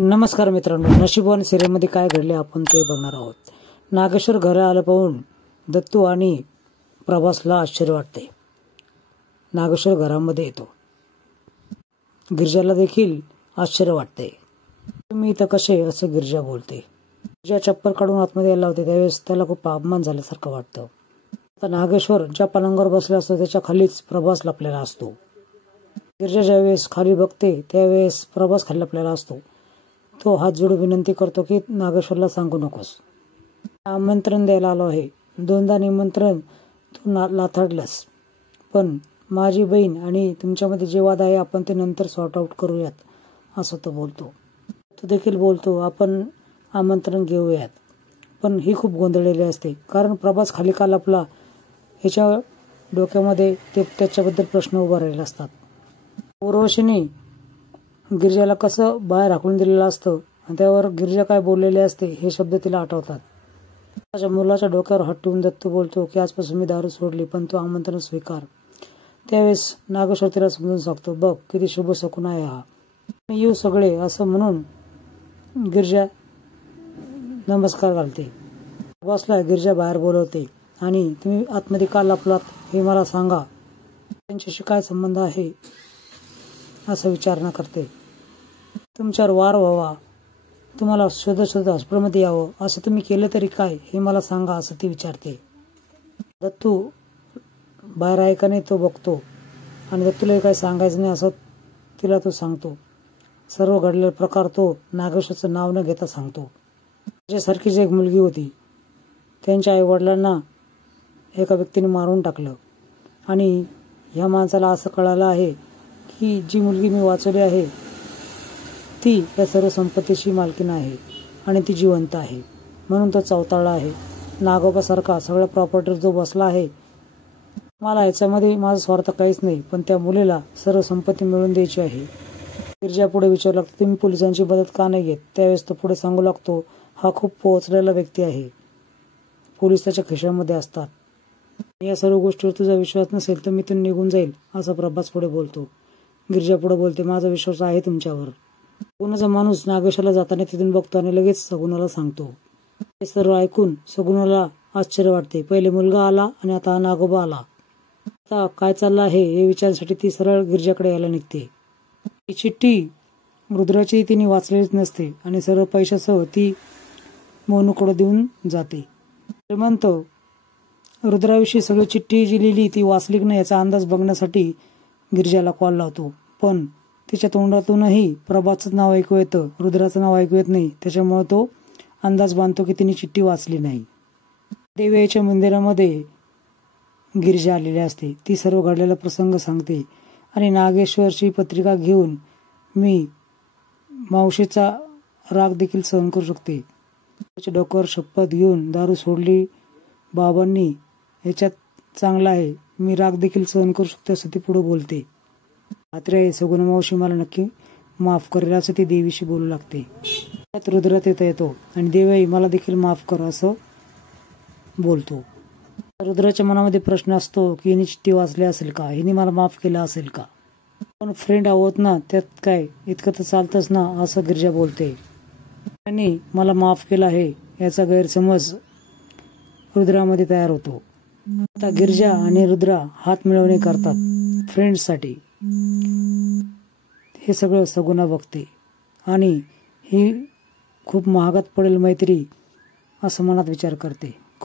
नमस्कार मित्रांनो, नशीबवान सिरियलमध्ये काय घडले आपण ते बघणार आहोत. नागेश्वर घरी आलं पाहून दत्तू आणि प्रभासला आश्चर्य वाटते. नागेश्वर घरामध्ये येतो. गिरिजाला देखील आश्चर्य वाटते. तुम्ही इथं कसे, असं गिरिजा बोलते. गिरिजा चप्पल काढून आतमध्ये यायला होते त्यावेळेस त्याला खूप अपमान झाल्यासारखं वाटतं. आता नागेश्वर ज्या पलंगावर बसला असतो त्याच्या खालीच प्रभास लपलेला असतो. गिरिजा ज्यावेळेस खाली बघते त्यावेळेस प्रभास खाली लपलेला असतो. तो हात जोडून विनंती करतो की नागेश्वरला सांगू नकोस. आमंत्रण द्यायला आलो आहे. दोनदा निमंत्रण तू लाथाडलंस, पण माझी बहीण आणि तुमच्यामध्ये जे वाद आहे आपण ते नंतर सॉर्ट आउट करूयात, असं तो बोलतो. तो देखील बोलतो आपण आमंत्रण घेऊयात, पण ही खूप गोंधळलेली असते कारण प्रभास खाली का लपला ह्याच्या डोक्यामध्ये त्याच्याबद्दल प्रश्न उभा राहिलेले असतात. उर्वशीने गिरिजाला कसं बाहेर हाकलून दिलेलं असतं आणि त्यावर गिरिजा काय बोललेले असते हे शब्द तिला आठवतात. त्याच्या मुलाच्या डोक्यावर हात ठेवून दत्तू बोलतो की आजपासून मी दारू सोडली, पण तू आमंत्रण स्वीकार. त्यावेळेस नागेश्वर तिला समजून सांगतो, बघ किती शुभ शकुन आहे हा, मी येऊ सगळे, असं म्हणून गिरिजा नमस्कार घालते. बॉसला गिरिजा बाहेर बोलवते आणि तुम्ही आतमध्ये का लपलात हे मला सांगा, त्यांच्याशी काय संबंध आहे असं विचारणा करते. तुमच्यावर वार व्हावा, तुम्हाला शोधत हॉस्पिटलमध्ये यावं असं तुम्ही केलं तरी काय हे मला सांगा, असं ती विचारते. दत्तू बाहेर आहे का नाही तो बघतो आणि दत्तूला काही सांगायचं नाही असं तिला तो सांगतो. सर्व घडलेला प्रकार तो नागेश्वरचं नाव न घेता सांगतो. त्याच्यासारखीच एक मुलगी होती, त्यांच्या आई वडिलांना एका व्यक्तीने मारून टाकलं आणि ह्या माणसाला असं कळालं आहे की जी मुलगी मी वाचवली आहे ती या सर्व संपत्तीची मालकीण आहे आणि ती जिवंत आहे, म्हणून तो चवताळला आहे. नागोबासारखा सगळ्या प्रॉपर्टीवर जो बसला आहे. मला ह्याच्यामध्ये माझा स्वार्थ काहीच नाही, पण त्या मुलीला सर्व संपत्ती मिळवून द्यायची आहे. गिरिजा पुढे विचारू लागतो, तुम्ही पोलिसांची मदत का नाही घेत. त्यावेळेस तो पुढे सांगू लागतो, हा खूप पोहोचलेला व्यक्ती आहे, पोलीस त्याच्या खिशामध्ये असतात. या सर्व गोष्टीवर तुझा विश्वास नसेल तर मी इथून निघून जाईल, असं प्रभास पुढे बोलतो. गिरिजा पुढे बोलते, माझा विश्वास आहे तुमच्यावर. सगुणाचा माणूस नागेश्वरला जाताना तिथून बघतो आणि लगेच सगुणाला सांगतो. हे सर्व ऐकून सगुणाला आश्चर्य वाटते. पहिले मुलगा आला आणि आता नागोबा आला. आता काय चाललं आहे हे विचारण्यासाठी ती सरळ गिरिजाकडे यायला निघते. ती चिठ्ठी रुद्राची तिने वाचलेलीच नसते आणि सर्व पैशासह ती मोनूकडे देऊन जाते. श्रीमंत रुद्राविषयी सगळी चिठ्ठी जी लिहिली ती वाचली नाही याचा अंदाज बघण्यासाठी गिरिजाला कॉल लावतो, पण तिच्या तोंडातूनही प्रभासचं नाव ऐकू येतं, रुद्राचं नाव ऐकू येत नाही. त्याच्यामुळे तो अंदाज बांधतो की तिने चिठ्ठी वाचली नाही. देवीच्या मंदिरामध्ये गिरिजा आलेली असते. ती सर्व घडलेला प्रसंग सांगते आणि नागेश्वरची पत्रिका घेऊन मी मावशीचा राग देखील सहन करू शकते. त्याच्या डोक्यावर शपथ घेऊन दारू सोडली बाबांनी, ह्याच्यात चांगला आहे, मी राग देखील सहन करू शकते, असं ती पुढे बोलते. खात्री आहे सगुणा मावशी मला नक्की माफ करेल, असं ती देवीशी बोलू लागते. त्यात रुद्र तिथं येतो आणि देवी मला देखील माफ कर असं बोलतो. रुद्राच्या मनामध्ये प्रश्न असतो की हिने चिठ्ठी वाचली असेल का, हिने मला माफ केलं असेल का, पण फ्रेंड आहोत ना, त्यात काय इतकं तर चालतंच ना, असं गिरिजा बोलते. त्यांनी मला माफ केलं आहे याचा गैरसमज रुद्रामध्ये तयार होतो. आता गिरिजा आणि रुद्रा हात मिळवणे करतात फ्रेंड्ससाठी. हे सगळं सगुणा बघते आणि ही खूप महागात पडेल मैत्री, असं मनात विचार करते.